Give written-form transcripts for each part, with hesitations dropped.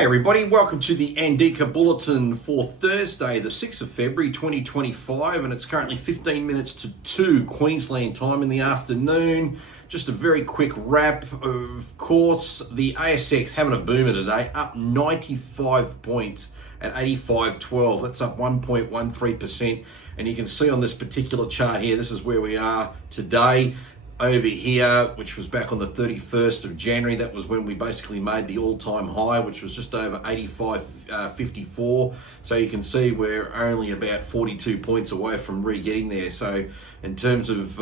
Hey everybody, welcome to the ANDIKA Bulletin for Thursday, the 6th of February 2025, and it's currently 15 minutes to 2 Queensland time in the afternoon. Just a very quick wrap. Of course, the ASX having a boomer today, up 95 points at 85.12. That's up 1.13%, and you can see on this particular chart here, this is where we are today. Over here, which was back on the 31st of January, that was when we basically made the all-time high, which was just over 85.54. So you can see we're only about 42 points away from re-getting there. So in terms of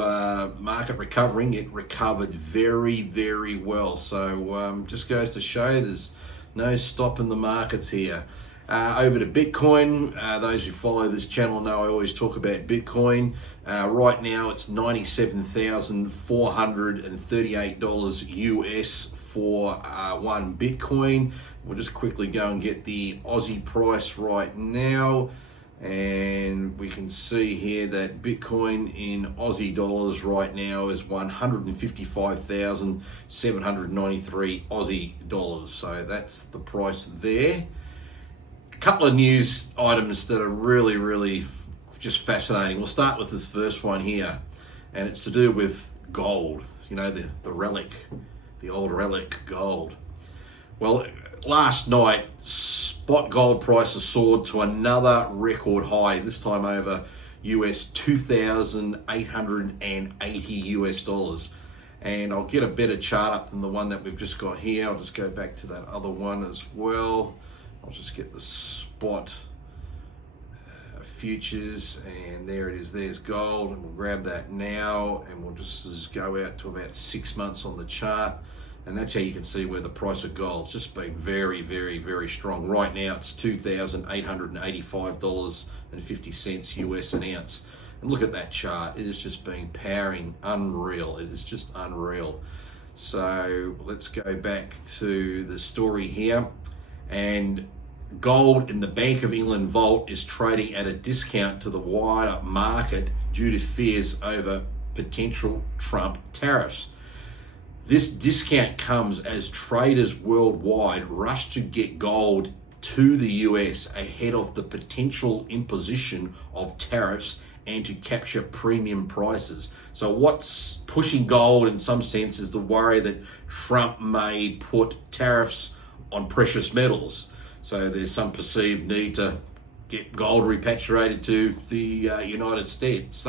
market recovering, it recovered very, very well. So just goes to show there's no stopping the markets here. Over to Bitcoin. Those who follow this channel know I always talk about Bitcoin. Right now it's $97,438 US for one Bitcoin. We'll just quickly go and get the Aussie price right now. And we can see here that Bitcoin in Aussie dollars right now is 155,793 Aussie dollars. So that's the price there. Couple of news items that are really just fascinating. We'll start with this first one here, and it's to do with gold. You know, the relic, the old relic gold. Well, last night, spot gold prices soared to another record high, this time over US $2,880 US dollars. And I'll get a better chart up than the one that we've just got here. I'll just go back to that other one as well. I'll just get the spot futures, and there it is. There's gold, and we'll grab that now, and we'll just go out to about 6 months on the chart, and that's how you can see where the price of gold's just been very strong. Right now it's $2,885.50 US an ounce, and look at that chart. It has just been powering unreal. It is just unreal. So let's go back to the story here. And gold in the Bank of England vault is trading at a discount to the wider market due to fears over potential Trump tariffs. This discount comes as traders worldwide rush to get gold to the US ahead of the potential imposition of tariffs and to capture premium prices. So what's pushing gold in some sense is the worry that Trump may put tariffs on precious metals. So there's some perceived need to get gold repatriated to the United States.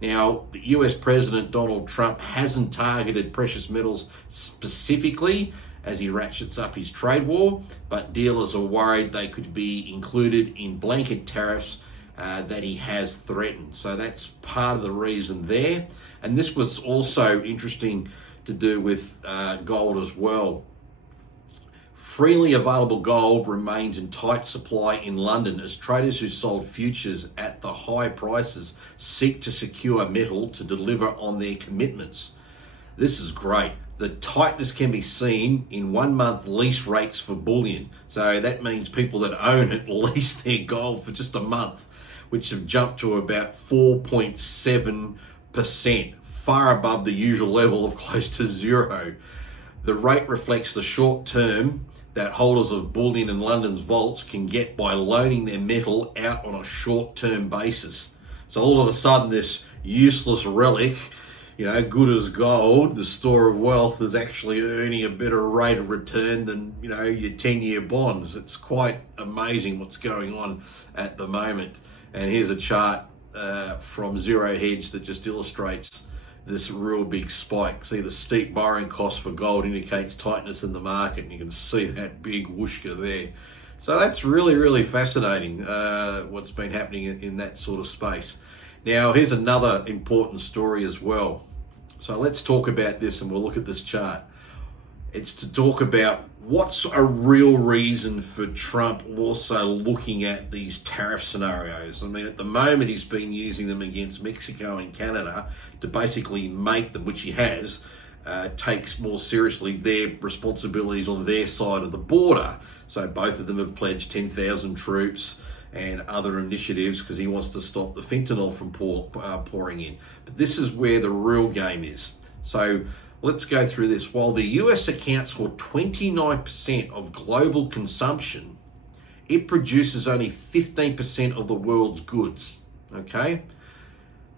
Now, the US President Donald Trump hasn't targeted precious metals specifically as he ratchets up his trade war, but dealers are worried they could be included in blanket tariffs that he has threatened. So that's part of the reason there. And this was also interesting to do with gold as well. Freely available gold remains in tight supply in London as traders who sold futures at the high prices seek to secure metal to deliver on their commitments. This is great. The tightness can be seen in 1 month lease rates for bullion. So that means people that own it lease their gold for just a month, which have jumped to about 4.7%, far above the usual level of close to zero. The rate reflects the short term that holders of bullion in London's vaults can get by loaning their metal out on a short-term basis. So all of a sudden this useless relic, good as gold, the store of wealth, is actually earning a better rate of return than, your 10-year bonds. It's quite amazing what's going on at the moment. And here's a chart from Zero Hedge that just illustrates this real big spike. See, the steep borrowing cost for gold indicates tightness in the market, and you can see that big whooshka there. So that's really fascinating, what's been happening in that sort of space. Now, here's another important story as well. So let's talk about this, and we'll look at this chart. It's to talk about what's a real reason for Trump also looking at these tariff scenarios. I mean, at the moment, he's been using them against Mexico and Canada to basically make them, which he has, takes more seriously their responsibilities on their side of the border. So both of them have pledged 10,000 troops and other initiatives because he wants to stop the fentanyl from pouring in. But this is where the real game is. So let's go through this. While the US accounts for 29% of global consumption, it produces only 15% of the world's goods, okay?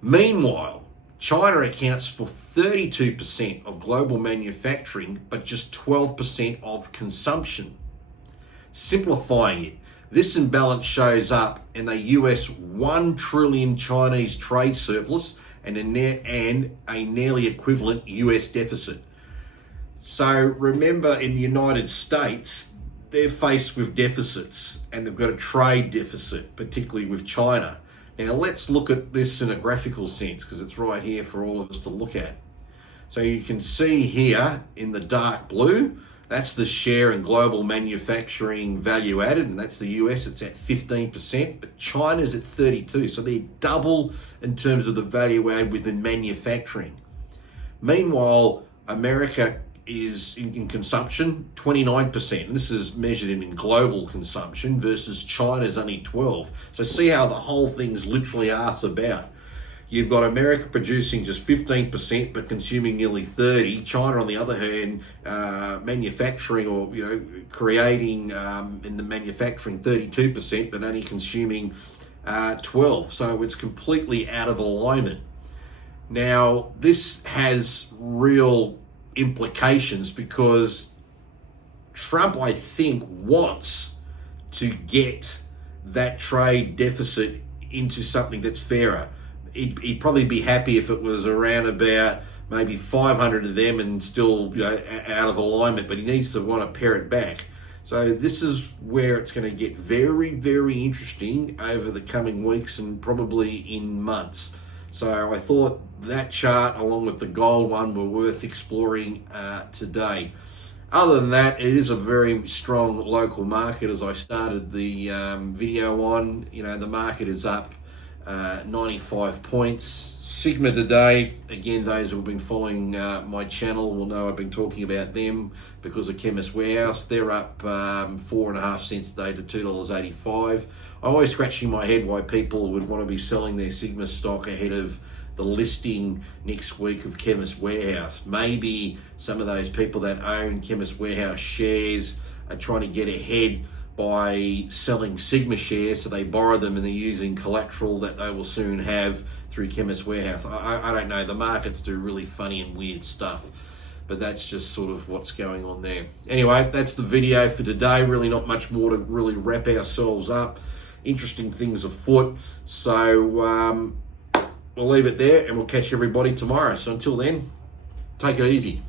Meanwhile, China accounts for 32% of global manufacturing, but just 12% of consumption. Simplifying it, this imbalance shows up in the US 1 trillion Chinese trade surplus and a nearly equivalent US deficit. So remember, in the United States, they're faced with deficits and they've got a trade deficit, particularly with China. Now let's look at this in a graphical sense because it's right here for all of us to look at. So you can see here in the dark blue, that's the share in global manufacturing value added, and that's the US, it's at 15%, but China's at 32%, so they're double in terms of the value add within manufacturing. Meanwhile, America is in consumption 29%, and this is measured in global consumption versus China's only 12%. So see how the whole thing's literally arse about. You've got America producing just 15% but consuming nearly 30%. China, on the other hand, manufacturing or creating in the manufacturing 32% but only consuming 12%. So it's completely out of alignment. Now this has real implications because Trump, I think, wants to get that trade deficit into something that's fairer. He'd probably be happy if it was around about maybe 500 of them and still out of alignment, but he needs to want to pare it back. So this is where it's going to get very, very interesting over the coming weeks and probably in months. So I thought that chart along with the gold one were worth exploring today. Other than that, it is a very strong local market. As I started the video on, the market is up 95 points. Sigma today, again, those who have been following my channel will know I've been talking about them because of Chemist Warehouse. They're up 4.5 cents today to $2.85. I'm always scratching my head why people would want to be selling their Sigma stock ahead of the listing next week of Chemist Warehouse. Maybe some of those people that own Chemist Warehouse shares are trying to get ahead by selling Sigma shares, so they borrow them and they're using collateral that they will soon have through Chemist Warehouse. I don't know, the markets do really funny and weird stuff, but that's just sort of what's going on there. Anyway, that's the video for today. Really not much more to really wrap ourselves up. Interesting things afoot, so we'll leave it there and we'll catch everybody tomorrow. So until then, take it easy.